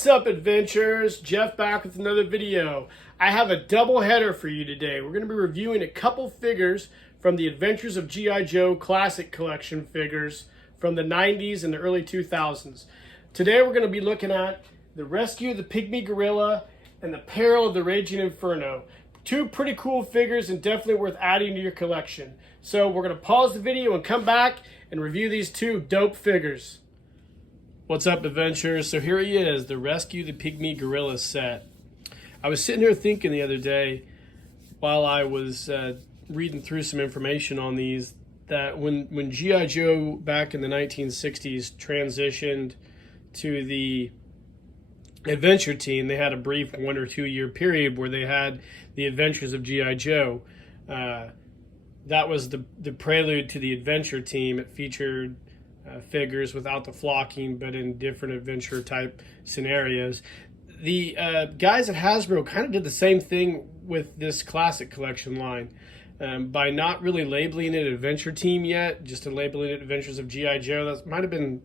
What's up, adventurers? Jeff back with another video. I have a double header for you today. We're going to be reviewing a couple figures from the Adventures of G.I. Joe Classic Collection figures from the 90s and the early 2000s. Today we're going to be looking at the Rescue of the Pygmy Gorilla and the Peril of the Raging Inferno. Two pretty cool figures and definitely worth adding to your collection. So we're going to pause the video and come back and review these two dope figures. What's up, adventurers? So here he is, the Rescue the Pygmy Gorilla set. I was sitting here thinking the other day while I was reading through some information on these that when G.I. Joe back in the 1960s transitioned to the adventure team, they had a brief 1 or 2 year period where they had the Adventures of G.I. Joe. That was the prelude to the adventure team. It featured figures without the flocking, but in different adventure type scenarios. The guys at Hasbro kind of did the same thing with this classic collection line by not really labeling it Adventure Team yet, just labeling it Adventures of G.I. Joe. That might have been,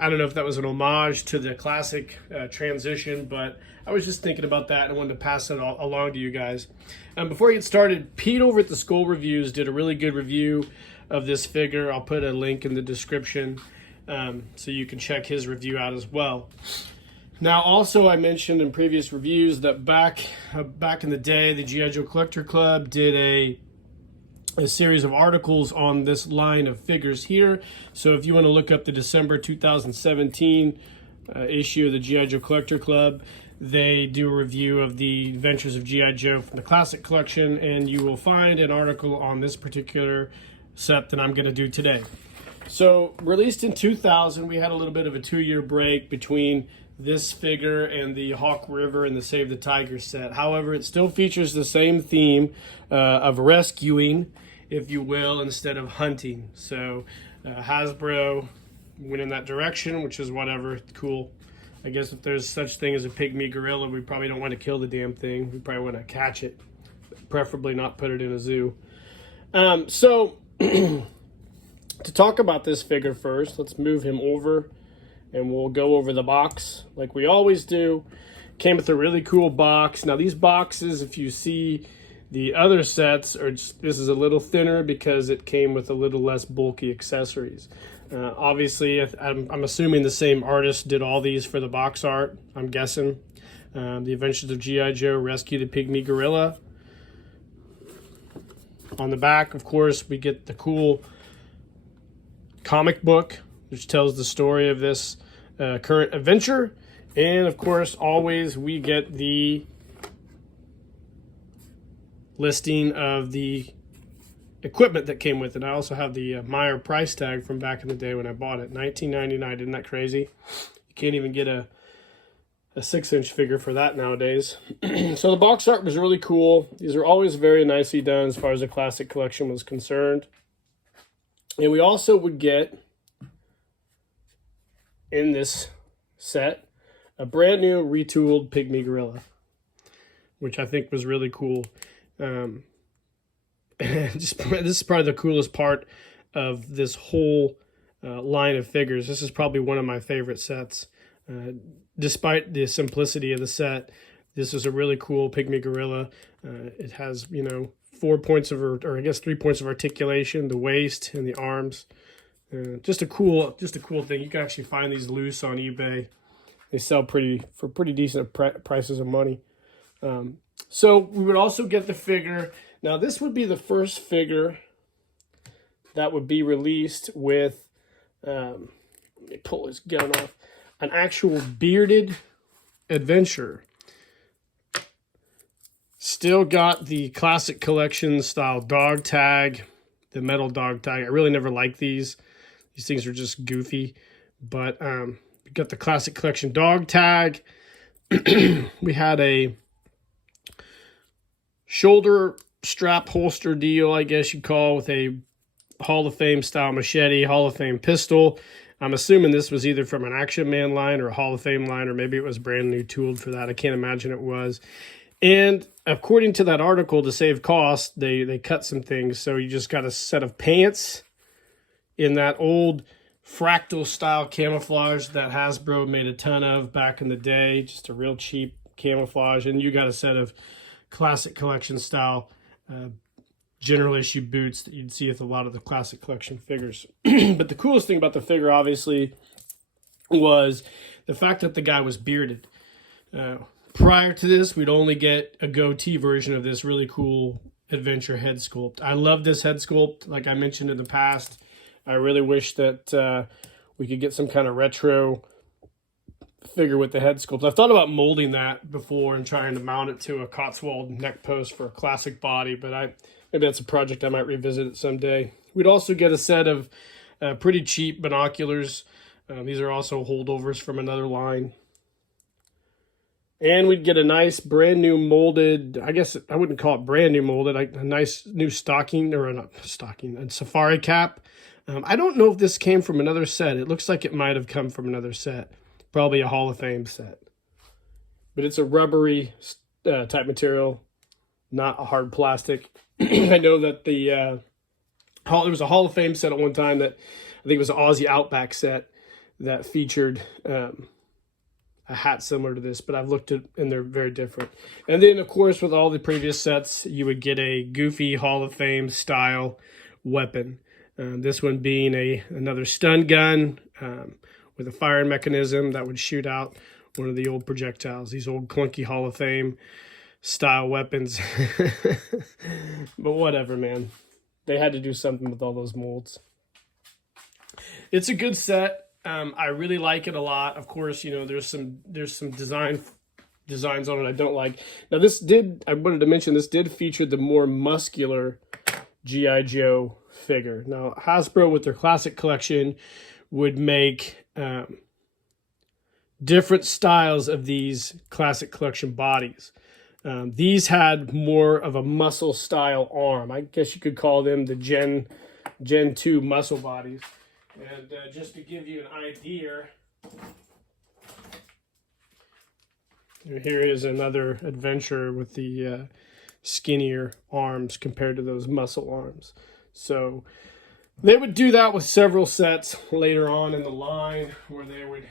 I don't know if that was an homage to the classic transition, but I was just thinking about that and I wanted to pass it along to you guys. Before I get started, Pete over at the Skull Reviews did a really good review of this figure. I'll put a link in the description so you can check his review out as well. Now, also, I mentioned in previous reviews that back in the day, the G.I. Joe Collector Club did a series of articles on this line of figures here. So if you want to look up the December 2017 issue of the G.I. Joe Collector Club, they do a review of the Adventures of G.I. Joe from the Classic Collection, and you will find an article on this particular set that I'm going to do today. So released in 2000, we had a little bit of a 2-year break between this figure and the Hawk River and the Save the Tiger set. However, it still features the same theme of rescuing, if you will, instead of hunting. So Hasbro went in that direction, which is whatever, cool. I guess if there's such thing as a Pygmy Gorilla, we probably don't want to kill the damn thing. We probably want to catch it, preferably not put it in a zoo. To talk about this figure first, let's move him over and we'll go over the box like we always do. Came with a really cool box. Now these boxes, if you see the other sets, this is a little thinner because it came with a little less bulky accessories. Obviously, I'm assuming the same artist did all these for the box art, I'm guessing. The Adventures of G.I. Joe Rescue the Pygmy Gorilla. On the back, of course, we get the cool comic book, which tells the story of this current adventure. And, of course, always we get the listing of the equipment that came with it. I also have the Meyer price tag from back in the day when I bought it. $19.99, isn't that crazy? You can't even get a 6-inch figure for that nowadays. So the box art was really cool. These are always very nicely done as far as the classic collection was concerned. And we also would get, in this set, a brand new retooled Pygmy Gorilla, which I think was really cool. This is probably the coolest part of this whole line of figures. This is probably one of my favorite sets. Despite the simplicity of the set, this is a really cool Pygmy Gorilla. It has, 4 points of, or I guess 3 points of articulation, the waist and the arms. Just a cool thing. You can actually find these loose on eBay. They sell for pretty decent prices of money. So we would also get the figure. Now this would be the first figure that would be released with, let me pull his gun off, an actual bearded adventurer. Still got the classic collection style dog tag, the metal dog tag. I really never liked these. These things are just goofy. But we got the classic collection dog tag. We had a shoulder strap holster deal, I guess you'd call, with a Hall of Fame style machete, Hall of Fame pistol. I'm assuming this was either from an Action Man line or a Hall of Fame line, or maybe it was brand new tooled for that. I can't imagine it was. And according to that article, to save cost, they cut some things. So you just got a set of pants in that old fractal style camouflage that Hasbro made a ton of back in the day. Just a real cheap camouflage. And you got a set of classic collection style general issue boots that you'd see with a lot of the classic collection figures. But the coolest thing about the figure, obviously, was the fact that the guy was bearded. Prior to this, we'd only get a goatee version of this really cool adventure head sculpt. I love this head sculpt. Like I mentioned in the past, I really wish that we could get some kind of retro figure with the head sculpt. I've thought about molding that before and trying to mount it to a Cotswold neck post for a classic body, but maybe that's a project I might revisit someday. We'd also get a set of pretty cheap binoculars. These are also holdovers from another line. And we'd get a nice brand new molded, I guess I wouldn't call it brand new molded, a nice new stocking, or not stocking, a safari cap. I don't know if this came from another set. It looks like it might have come from another set. Probably a Hall of Fame set. But it's a rubbery type material, not a hard plastic. I know that there was a Hall of Fame set at one time that I think it was an Aussie Outback set that featured a hat similar to this, but I've looked at and they're very different. And then, of course, with all the previous sets, you would get a goofy Hall of Fame style weapon. This one being another stun gun with a firing mechanism that would shoot out one of the old projectiles. These old clunky Hall of Fame style weapons. But whatever, man. They had to do something with all those molds. It's a good set. I really like it a lot. Of course, you know, there's some designs on it I don't like. Now I wanted to mention this did feature the more muscular G.I. Joe figure. Now Hasbro with their classic collection would make different styles of these classic collection bodies. These had more of a muscle style arm. I guess you could call them the Gen 2 muscle bodies. And just to give you an idea, here is another adventure with the skinnier arms compared to those muscle arms. So they would do that with several sets later on in the line, where they would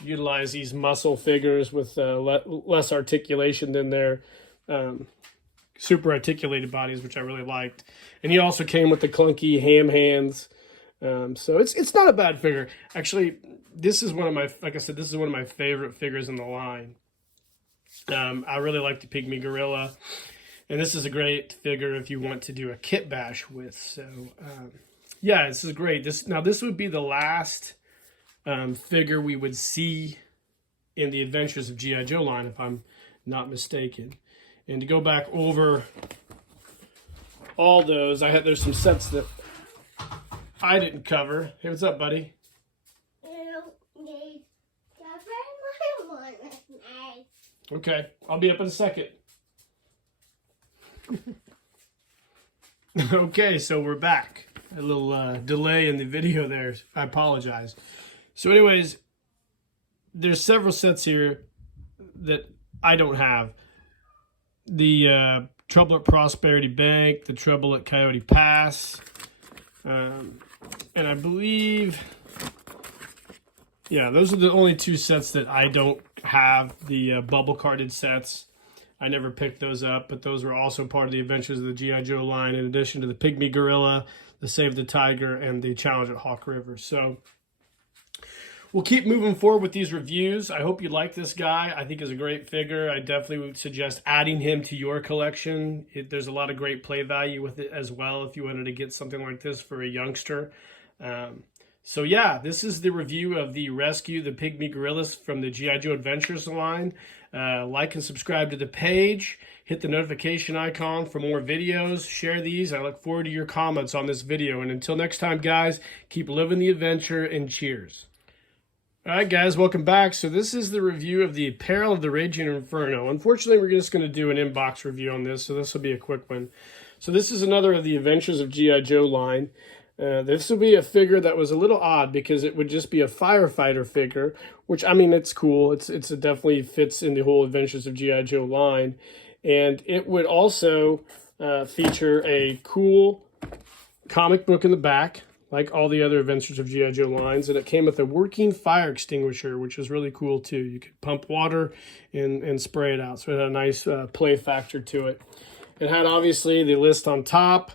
utilize these muscle figures with less articulation than their super articulated bodies, which I really liked. And he also came with the clunky ham hands. So it's not a bad figure. Actually, this is one of my, like I said, this is one of my favorite figures in the line. I really like the Pygmy Gorilla, and this is a great figure if you want to do a kit bash with. So, yeah, this is great. This would be the last figure we would see in the Adventures of G.I. Joe line, if I'm not mistaken. And to go back over all those, there's some sets that I didn't cover. Hey, what's up, buddy? Okay, I'll be up in a second. Okay, so we're back. A little delay in the video there. I apologize. So anyways, there's several sets here that I don't have. The Trouble at Prosperity Bank, the Trouble at Coyote Pass, and I believe, yeah, those are the only two sets that I don't have. The bubble carded sets, I never picked those up, but those were also part of the Adventures of the G.I. Joe line, in addition to the Pygmy Gorilla, the Save the Tiger, and the Challenge at Hawk River. So we'll keep moving forward with these reviews. I hope you like this guy. I think he's a great figure. I definitely would suggest adding him to your collection. There's a lot of great play value with it as well if you wanted to get something like this for a youngster. So yeah, this is the review of the Rescue the Pygmy Gorillas from the G.I. Joe Adventures line. Like and subscribe to the page. Hit the notification icon for more videos. Share these. I look forward to your comments on this video. And until next time, guys, keep living the adventure, and cheers. All right, guys, welcome back. So this is the review of the Peril of the Raging Inferno. Unfortunately, we're just going to do an inbox review on this, so this will be a quick one. So this is another of the Adventures of G.I. Joe line. This will be a figure that was a little odd because it would just be a firefighter figure, which, I mean, it's cool. It definitely fits in the whole Adventures of G.I. Joe line. And it would also feature a cool comic book in the back like all the other Adventures of G.I. Joe lines, and it came with a working fire extinguisher, which was really cool too. You could pump water and spray it out, so it had a nice play factor to it. It had obviously the list on top.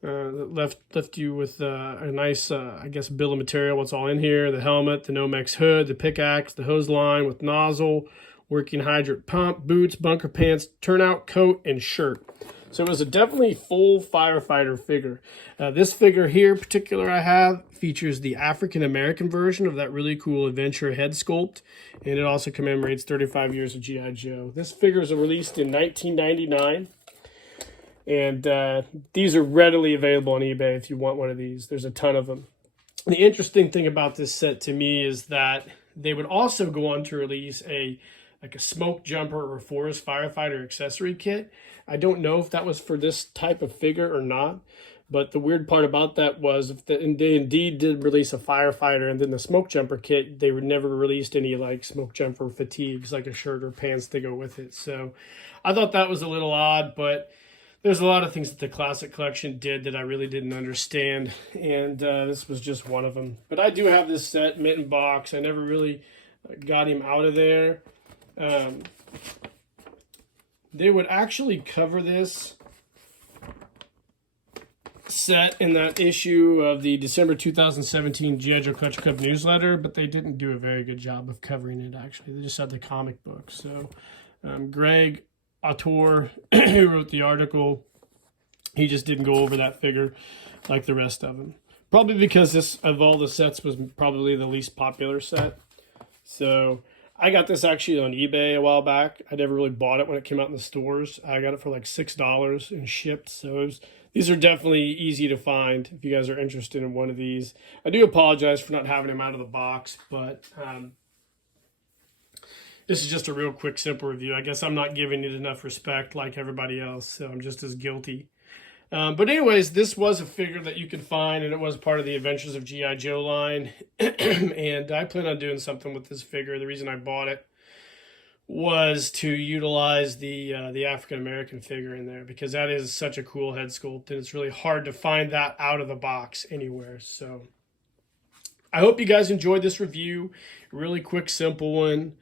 Left you with a nice, I guess, bill of material, what's all in here: the helmet, the Nomex hood, the pickaxe, the hose line with nozzle, working hydrant pump, boots, bunker pants, turnout coat, and shirt. So it was a definitely full firefighter figure. This figure here in particular I have features the African-American version of that really cool adventure head sculpt, and it also commemorates 35 years of G.I. Joe. This figure was released in 1999. And these are readily available on eBay if you want one of these. There's a ton of them. The interesting thing about this set to me is that they would also go on to release a smoke jumper or forest firefighter accessory kit. I don't know if that was for this type of figure or not, but the weird part about that was if they indeed did release a firefighter and then the smoke jumper kit, they would never released any like smoke jumper fatigues, like a shirt or pants to go with it. So I thought that was a little odd, but there's a lot of things that the Classic Collection did that I really didn't understand, and this was just one of them. But I do have this set, Mitten Box. I never really got him out of there. They would actually cover this set in that issue of the December 2017 G.I. Joe Collection Club newsletter, but they didn't do a very good job of covering it, actually. They just had the comic book. So Greg Autor, who wrote the article, he just didn't go over that figure like the rest of them. Probably because this, of all the sets, was probably the least popular set. So I got this actually on eBay a while back. I never really bought it when it came out in the stores. I got it for like $6 and shipped. So these are definitely easy to find if you guys are interested in one of these. I do apologize for not having them out of the box, but this is just a real quick, simple review. I guess I'm not giving it enough respect like everybody else, so I'm just as guilty. But anyways, this was a figure that you could find, and it was part of the Adventures of G.I. Joe line. And I plan on doing something with this figure. The reason I bought it was to utilize the African-American figure in there, because that is such a cool head sculpt, and it's really hard to find that out of the box anywhere. So I hope you guys enjoyed this review. Really quick, simple one.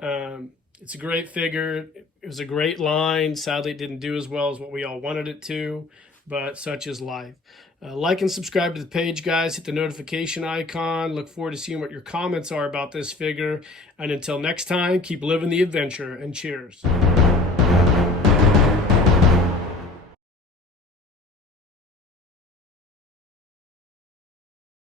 It's a great figure. It was a great line. Sadly, it didn't do as well as what we all wanted it to, but such is life. Like and subscribe to the page, guys. Hit the notification icon. Look forward to seeing what your comments are about this figure. And until next time, keep living the adventure, and cheers.